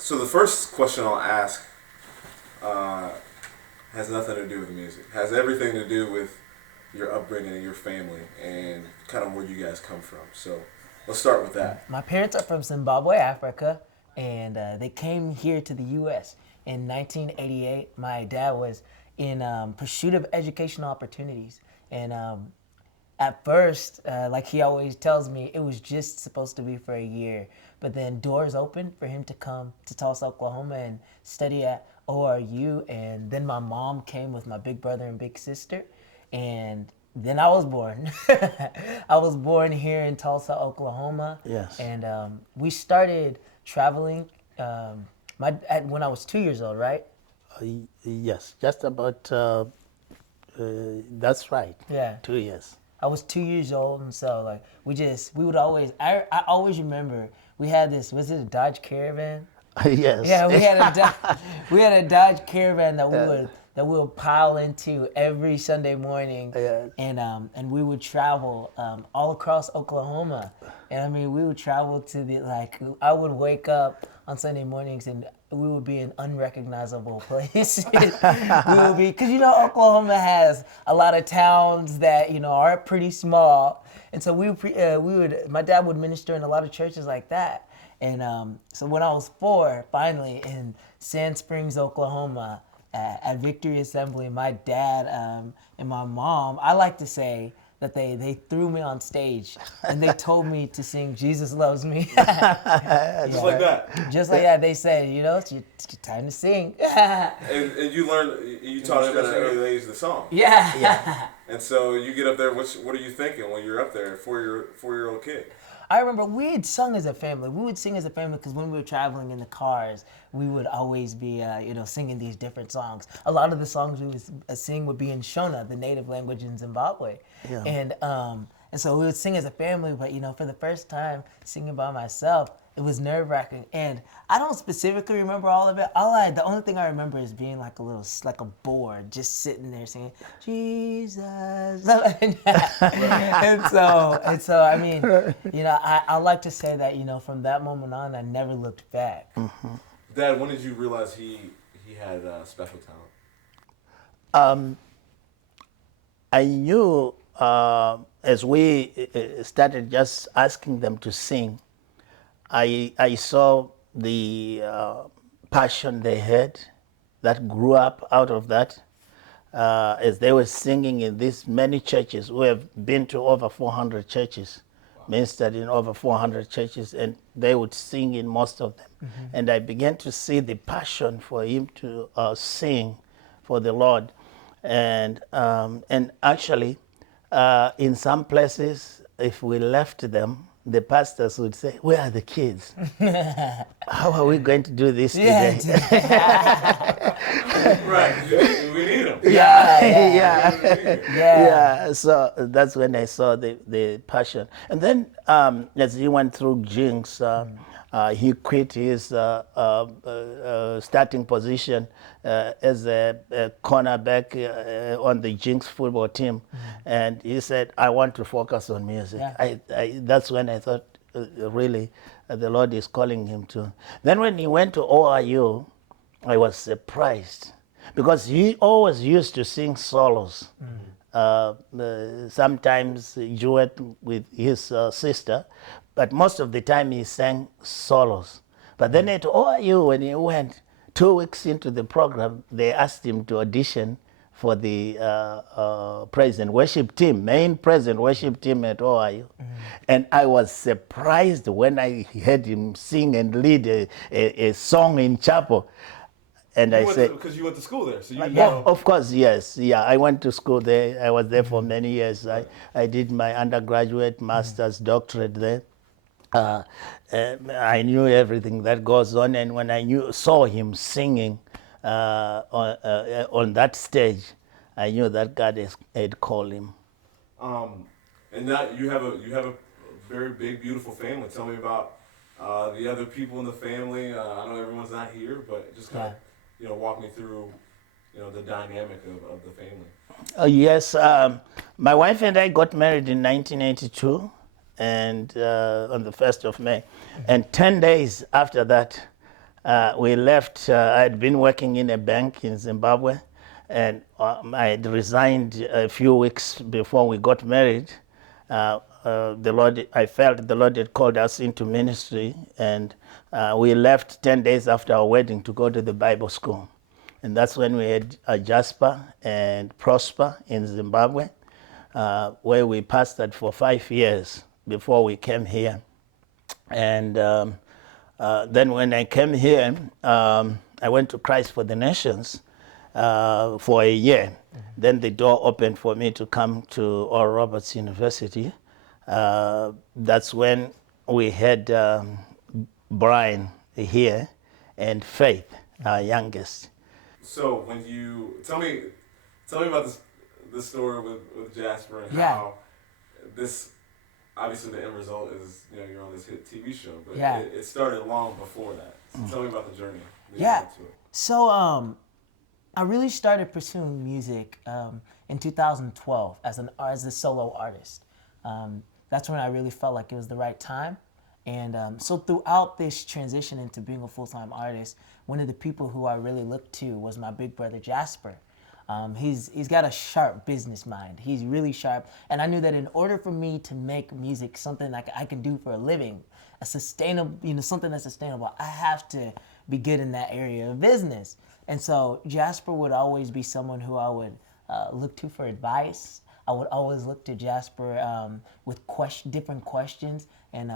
So the first question I'll ask has nothing to do with music. Has everything to do with your upbringing and your family and kind of where you guys come from. So let's start with that. My parents are from Zimbabwe, Africa, and they came here to the U.S. in 1988. My dad was in pursuit of educational opportunities, and at first, like he always tells me, it was just supposed to be for a year. But then doors opened for him to come to Tulsa, Oklahoma and study at ORU. And then my mom came with my big brother and big sister. And then I was born. I was born here in Tulsa, Oklahoma. Yes. And we started traveling when I was 2 years old, right? Yes, just about, that's right. Yeah. 2 years. I was 2 years old, and so like we would always. I always remember we had this. Was it a Dodge Caravan? Yes. Yeah, we had a Dodge Caravan that we would pile into every Sunday morning, and we would travel all across Oklahoma. And I mean, we would travel to I would wake up on Sunday mornings and we would be in unrecognizable places. We would be, because Oklahoma has a lot of towns that are pretty small, and so my dad would minister in a lot of churches like that. And so when I was 4, finally in Sand Springs, Oklahoma, at Victory Assembly, my dad and my mom, I like to say that they threw me on stage and they told me to sing Jesus Loves Me. Just like that. Just like that. They said, it's your time to sing. And you taught him at an early age the song. Yeah. And so you get up there, what are you thinking when you're up there, four-year-old kid? I remember we had sung as a family. We would sing as a family because when we were traveling in the cars, we would always be, singing these different songs. A lot of the songs we would sing would be in Shona, the native language in Zimbabwe. Yeah. And so we would sing as a family, but, for the first time singing by myself, it was nerve-wracking. And I don't specifically remember all of it. The only thing I remember is being like a board, just sitting there singing, Jesus. And so, I mean, I like to say that, from that moment on, I never looked back. Mm-hmm. Dad, when did you realize he had special talent? I knew as we started just asking them to sing, I saw the passion they had that grew up out of that as they were singing in these many churches. We have been to over 400 churches, ministered in over 400 churches, and they would sing in most of them. Mm-hmm. And I began to see the passion for him to sing for the Lord. And actually, in some places, if we left them, the pastors would say, "Where are the kids? How are we going to do this today?" Right, we need them. Yeah. So that's when I saw the passion. And then as he went through Jinx, he quit his starting position as a cornerback on the Jinx football team. And he said, "I want to focus on music." That's when I thought, really, the Lord is calling him to. Then when he went to ORU, I was surprised because he always used to sing solos. Sometimes duet with his sister, but most of the time he sang solos. But then at ORU, when he went 2 weeks into the program, they asked him to audition for the praise and worship team, main praise and worship team at ORU. And I was surprised when I heard him sing and lead a song in chapel. And I said, because you went to school there, so you know. Yeah, of course, yes. Yeah, I went to school there. I was there for many years. I did my undergraduate, master's, doctorate there. I knew everything that goes on, and when I saw him singing on that stage, I knew that God had called him. And now you have a very big, beautiful family. Tell me about the other people in the family. I know everyone's not here, but just kind of walk me through the dynamic of the family. Yes, my wife and I got married in 1982, and on the 1st of May, and 10 days after that, We left. I had been working in a bank in Zimbabwe, and I had resigned a few weeks before we got married. I felt the Lord had called us into ministry, and we left 10 days after our wedding to go to the Bible school. And that's when we had Jasper and Prosper in Zimbabwe, where we pastored for 5 years before we came here. And then when I came here, I went to Christ for the Nations for a year. Then the door opened for me to come to Oral Roberts University. That's when we had Brian here and Faith, our youngest. So when you tell me about this story with Jasper and Yeah. how this, obviously the end result is you're on this hit TV show, but Yeah. it started long before that. So tell me about the journey. Yeah. To it. So I really started pursuing music in 2012 as a solo artist. That's when I really felt like it was the right time. And so throughout this transition into being a full-time artist, one of the people who I really looked to was my big brother Jasper. He's got a sharp business mind. He's really sharp, and I knew that in order for me to make music something like I can do for a living, a sustainable, something that's sustainable, I have to be good in that area of business. And so Jasper would always be someone who I would look to for advice. I would always look to Jasper with different questions. And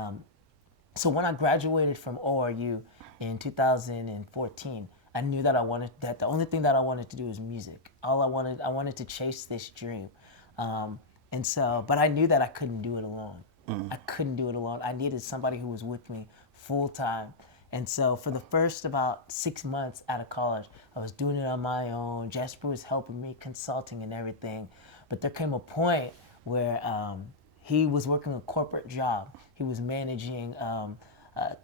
so when I graduated from ORU in 2014, I knew that the only thing that I wanted to do was music. I wanted to chase this dream. But I knew that I couldn't do it alone. I couldn't do it alone. I needed somebody who was with me full time. And so for the first about 6 months out of college, I was doing it on my own. Jasper was helping me, consulting and everything. But there came a point where he was working a corporate job. He was managing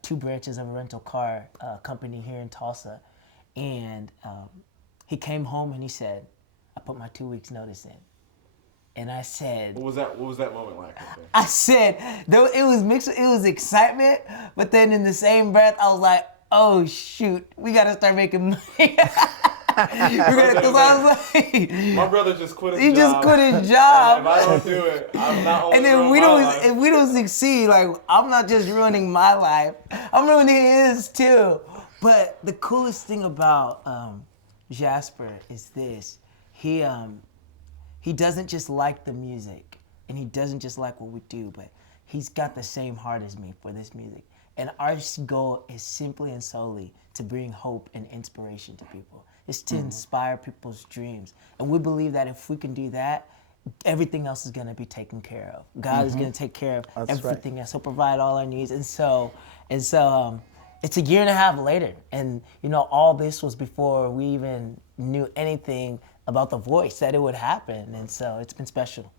2 branches of a rental car company here in Tulsa. And he came home and he said, I put my 2 weeks notice in. And I said, What was that moment like? I said, though it was mixed, it was excitement, but then in the same breath, I was like, oh shoot, we gotta start making money. Because I was like, my brother just quit his job. He just quit his job. And if I don't do it, I'm not only And then if if we don't succeed, like I'm not just ruining my life, I'm ruining his too. But the coolest thing about Jasper is this: he doesn't just like the music, and he doesn't just like what we do, but he's got the same heart as me for this music. And our goal is simply and solely to bring hope and inspiration to people. It's to inspire people's dreams. And we believe that if we can do that, everything else is going to be taken care of. God is going to take care of everything else. He'll provide all our needs. And so it's a 1.5 years later. And, all this was before we even knew anything about The Voice, that it would happen. And so it's been special.